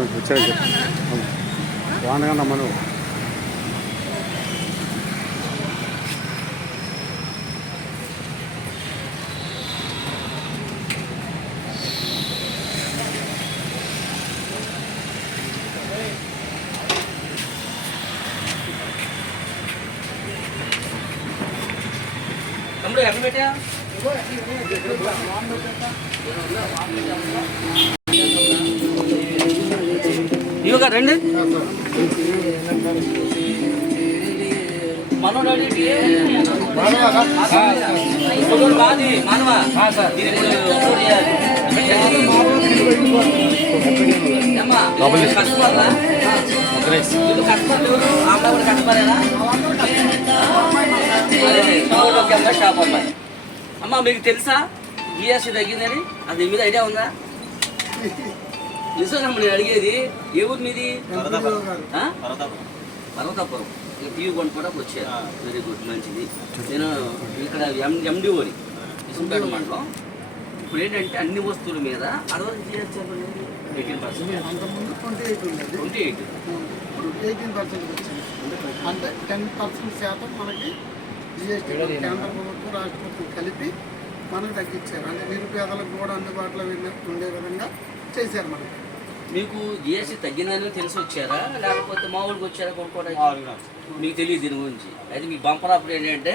వచ్చాడు బాగుండగా మనం ఇవ్వగా రండి మనోడి బాది మానవా కస్టమర్లా కస్టమర్ ఆమె కస్టమరేనా షాప్ అమ్మాయి అమ్మా మీకు తెలుసా జిఎస్టీ తగ్గిందని అది మీద ఐడియా ఉందా నిజంగా నేను అడిగేది ఏ ఊరు మీది పర్వతాపురం టీవీ కొనుక్కోవడానికి వచ్చారు వెరీ గుడ్ మంచిది నేను ఇక్కడ ఎండిఓని విసుంపేట మండలం ఇప్పుడు ఏంటంటే అన్ని వస్తువుల మీద అరవై జిఎస్టీ 18%. 18% అంటే 10% శాతం మనకి జిఎస్టీ కేంద్ర ప్రభుత్వం రాష్ట్ర ప్రభుత్వం కలిపి మనకు తగ్గించారు. అంటే నిరుపేదలకు కూడా అందుబాటులో ఉండే విధంగా చేశారు. మనకి మీకు జిఎస్టీ తగ్గిందని తెలిసి వచ్చారా లేకపోతే మామూలుగా వచ్చారా కొనుక్కోవడానికి? మీకు తెలియదు దీని గురించి. అయితే మీ బంపర్ ఆఫర్ ఏంటంటే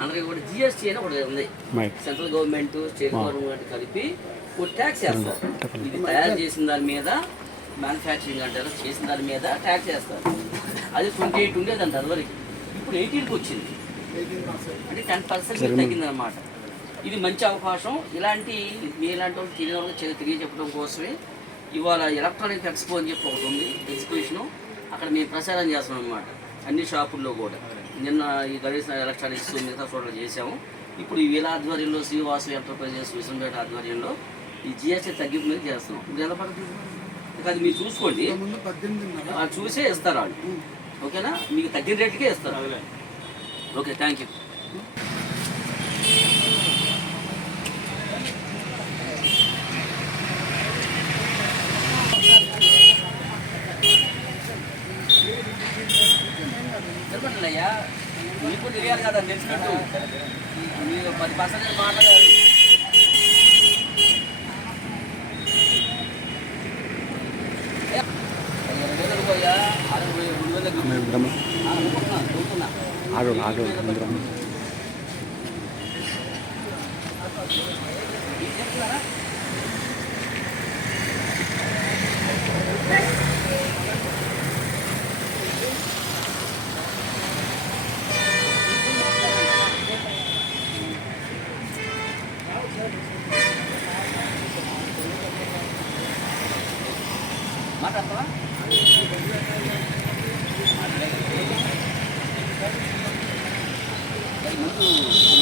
అందరికీ కూడా జిఎస్టీ అని ఒకటి ఉంది. సెంట్రల్ గవర్నమెంట్ స్టేట్ గవర్నమెంట్ కలిపి ఒక ట్యాక్స్ వేస్తారు. ఇది తయారు చేసిన దాని మీద మ్యానుఫ్యాక్చరింగ్ అంటారు, చేసిన దాని మీద ట్యాక్స్ వేస్తారు. అది 28 ఉండేది అంట అదివరకు. ఇప్పుడు 18కి వచ్చింది, అంటే 10% తగ్గిందనమాట. ఇది మంచి అవకాశం. ఇలాంటి మీలాంటి వాళ్ళు తెలియని వాళ్ళకి తెలియజెప్పడం కోసమే ఇవాళ ఎలక్ట్రానిక్ ఎక్స్పో అని చెప్పి ఒకటి ఉంది, ఎగ్జిబిషను. అక్కడ మేము ప్రచారం చేస్తాం అనమాట అన్ని షాపుల్లో కూడా. నిన్న ఈ గణేష్ ఎలక్ట్రానిక్స్ మిగతా చోట్ల చేసాము. ఇప్పుడు ఈ వీళ్ళ ఆధ్వర్యంలో శ్రీవాసు ఎంటర్ప్రైజెస్ విసంపేట ఆధ్వర్యంలో ఈ జిఎస్టీ తగ్గింపు మీద చేస్తున్నాం. ఇప్పుడు ఎంత పడుతుంది అది మీరు చూసుకోండి, అది చూసే ఇస్తారు వాళ్ళు. ఓకేనా? మీకు తగ్గిన రేటుకే ఇస్తారు. Okay, thank you. అయ్యా మీకు తెలియాలి కదా, తెలిసినట్టు మీరు 10% మాట్లాడాలి. మాట్లాడతావా? ముందు